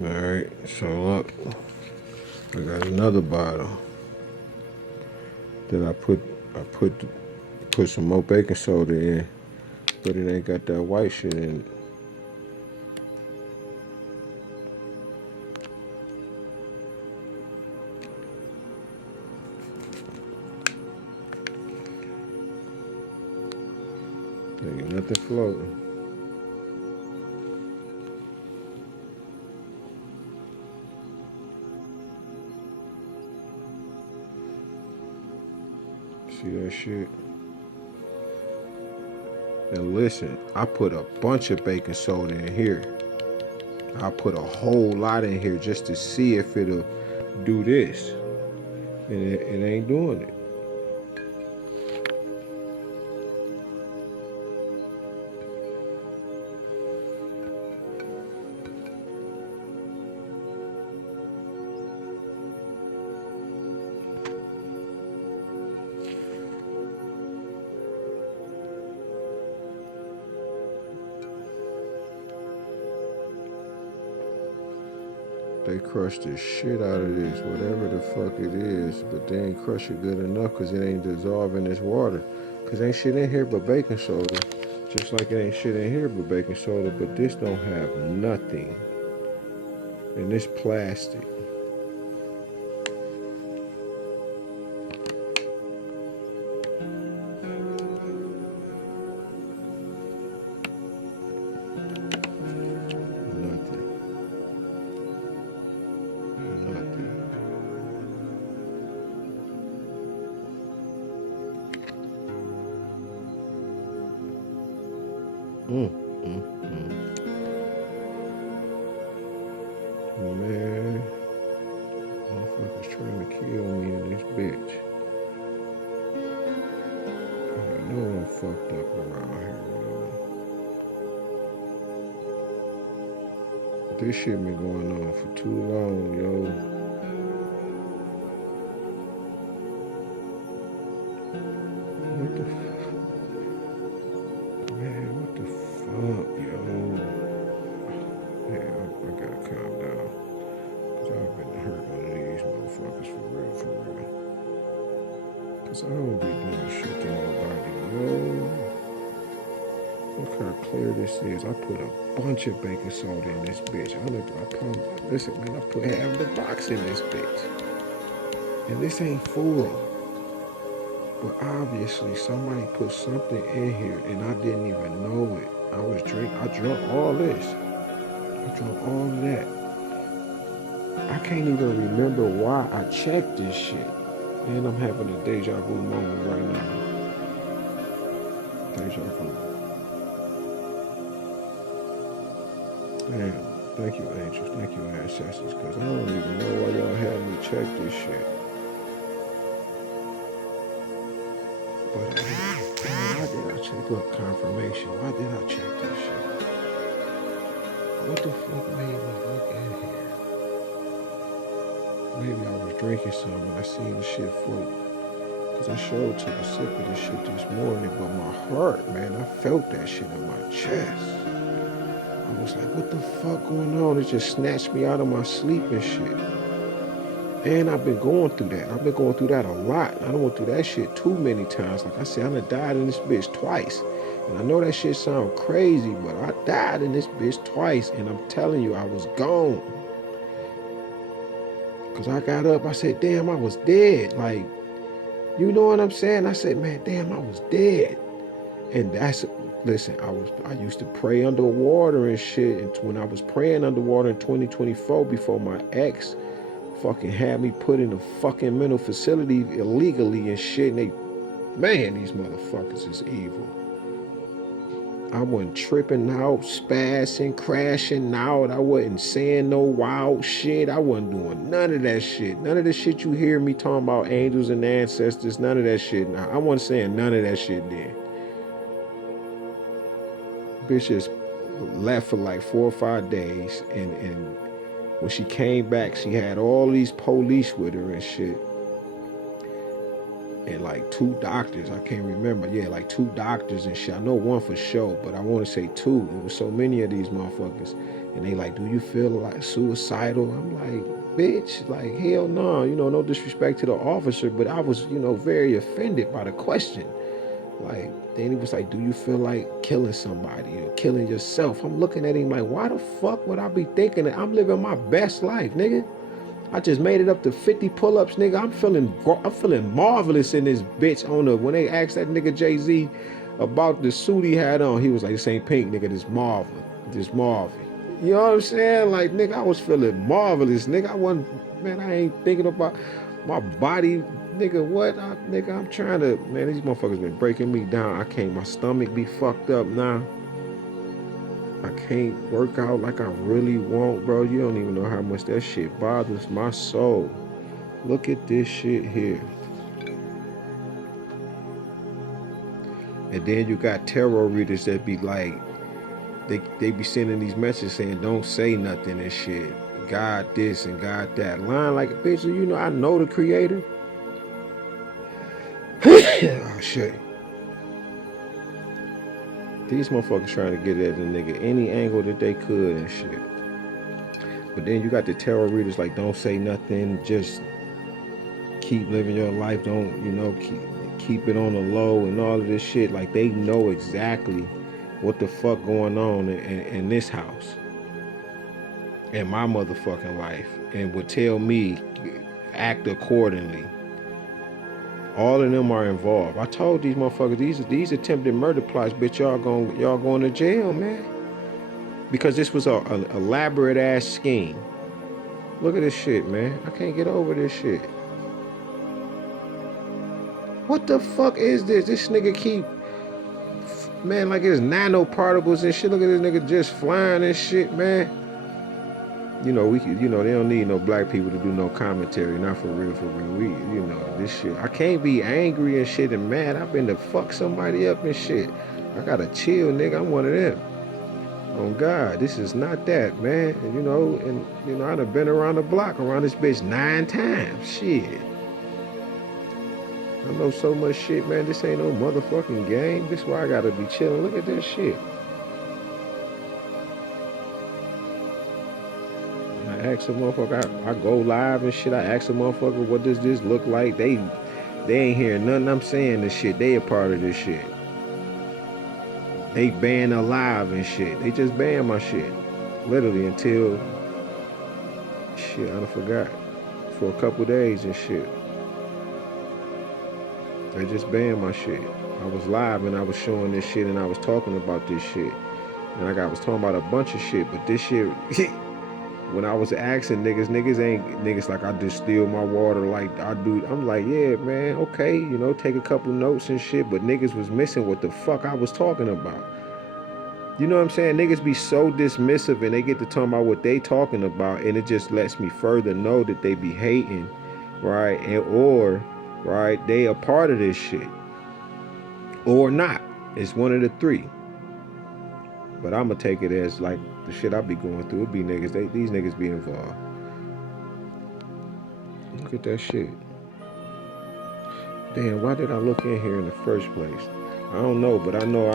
Alright, so look, I got another bottle that I put some more baking soda in, but it ain't got that white shit in it. Ain't nothing floating. See that shit? Now listen, I put a bunch of baking soda in here. I put a whole lot in here just to see if it'll do this. And it ain't doing it. They crushed the shit out of this, whatever the fuck it is, but they ain't crush it good enough because it ain't dissolving this water. Because ain't shit in here but baking soda. Just like it ain't shit in here but baking soda, but this don't have nothing. And this plastic. Nothing. Nothing. Mm, mm, mm. Man, motherfuckers trying to kill me in this bitch. I know I'm fucked up around here, yo. This shit been going on for too long, yo. What the man, what the fuck, yo? Yeah, I gotta calm down. Cause I've been hurt one of these motherfuckers for real, for real. Cause I don't be doing shit to nobody, yo. Look how clear this is. I put a bunch of baking soda in this bitch. Listen, man, I put half the box in this bitch. And this ain't full. But obviously somebody put something in here and I didn't even know it. I drunk all this. I drunk all of that. I can't even remember why I checked this shit. And I'm having a deja vu moment right now. Deja vu. Damn. Thank you, angels. Thank you, ancestors. Because I don't even know why y'all had me check this shit. But why did I check up confirmation? Why did I check this shit? What the fuck made me look in here? Maybe I was drinking some and I seen the shit float. Cause I showed took a sip of this shit this morning, but my heart, man, I felt that shit in my chest. I was like, what the fuck going on? It just snatched me out of my sleep and shit. And I've been going through that. I've been going through that a lot. I done went through that shit too many times. Like I said, I done died in this bitch twice. And I know that shit sound crazy, but I died in this bitch twice. And I'm telling you, I was gone. Cause I got up, I said, damn, I was dead. Like, you know what I'm saying? I said, man, damn, I was dead. And listen, I used to pray underwater and shit. And when I was praying underwater in 2024, before my ex fucking had me put in a fucking mental facility illegally and shit, and man, these motherfuckers is evil. I wasn't tripping out, spazzing, crashing out. I wasn't saying no wild shit. I wasn't doing none of that shit. None of the shit you hear me talking about angels and ancestors, none of that shit. Now, I wasn't saying none of that shit then. Bitch just left for like 4 or 5 days, and when she came back, she had all these police with her and shit. And like 2 doctors, I can't remember. Yeah, like 2 doctors and shit. I know one for sure, but I want to say 2. There was so many of these motherfuckers. And they like, do you feel like suicidal? I'm like, bitch, like hell no, no disrespect to the officer, but I was, very offended by the question. Like, then he was like, do you feel like killing somebody or killing yourself? I'm looking at him like, why the fuck would I be thinking that I'm living my best life, nigga? I just made it up to 50 pull-ups, nigga. I'm feeling marvelous in this bitch on the when they asked that nigga Jay-Z about the suit he had on, he was like, this ain't pink, nigga, this Marvin. This Marvin. You know what I'm saying? Like, nigga, I was feeling marvelous, nigga. I wasn't, man, I ain't thinking about my body, nigga. What? Nigga, I'm trying to, man, these motherfuckers been breaking me down. I can't, my stomach be fucked up now. I can't work out like I really want, bro. You don't even know how much that shit bothers my soul. Look at this shit here. And then you got tarot readers that be like, they be sending these messages saying, don't say nothing and shit. God this and God that. Line like, bitch, I know the creator. Oh, shit. These motherfuckers trying to get at the nigga any angle that they could and shit. But then you got the tarot readers like, don't say nothing, just keep living your life. Don't, keep it on the low and all of this shit. Like, they know exactly what the fuck going on in this house. In my motherfucking life. And would tell me, act accordingly. All of them are involved. I told these motherfuckers, these attempted murder plots, bitch, y'all going to jail, man. Because this was an elaborate ass scheme. Look at this shit, man. I can't get over this shit. What the fuck is this? This nigga keep, man, like it's nanoparticles and shit. Look at this nigga just flying and shit, man. They don't need no black people to do no commentary. Not for real, for real. This shit. I can't be angry and shit and mad. I've been to fuck somebody up and shit. I gotta chill, nigga. I'm one of them. Oh God, this is not that, man. And I done been around the block around this bitch 9 times. Shit. I know so much shit, man. This ain't no motherfucking game. This is why I gotta be chilling. Look at this shit. I ask a motherfucker, I go live and shit. I ask a motherfucker, what does this look like? They ain't hearing nothing I'm saying this shit. They a part of this shit. They ban alive and shit. They just ban my shit. Literally until, shit, I done forgot. For a couple days and shit. They just banned my shit. I was live and I was showing this shit and I was talking about this shit. And I was talking about a bunch of shit, but this shit, when I was asking niggas like I just steal my water like I do. I'm like, yeah, man, okay, take a couple notes and shit, but niggas was missing what the fuck I was talking about. You know what I'm saying? Niggas be so dismissive and they get to talking about what they talking about, and it just lets me further know that they be hating, right? Or they a part of this shit. Or not. It's one of the three. But I'ma take it as like the shit I be going through. It be niggas, these niggas be involved. Look at that shit. Damn, why did I look in here in the first place? I don't know, but I know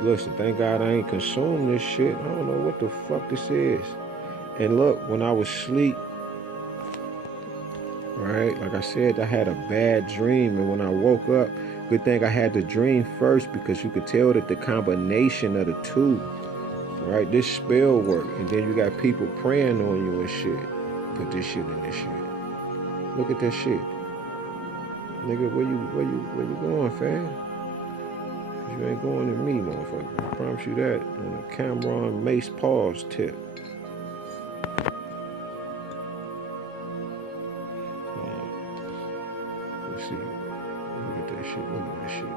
listen, thank God I ain't consumed this shit. I don't know what the fuck this is. And look, when I was asleep, right, like I said, I had a bad dream, and when I woke up, good thing I had the dream first, because you could tell that the combination of the two, right, this spell work, and then you got people praying on you and shit. Put this shit in this shit. Look at that shit. Nigga, where you going, fam? You ain't going to me, motherfucker. I promise you that. On a Cameron Mace pause tip. Let's see. Look at that shit. Look at that shit.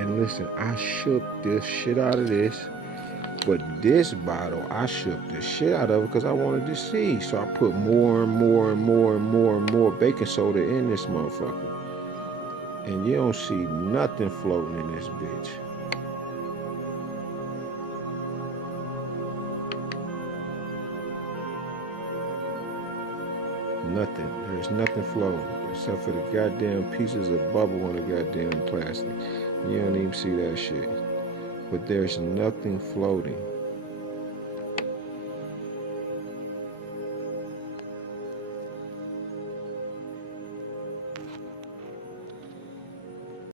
And listen, I shook this shit out of this. But this bottle, I shook the shit out of it because I wanted to see. So I put more and more and more and more and more baking soda in this motherfucker. And you don't see nothing floating in this bitch. Nothing. There's nothing floating except for the goddamn pieces of bubble on the goddamn plastic. You don't even see that shit. But there's nothing floating.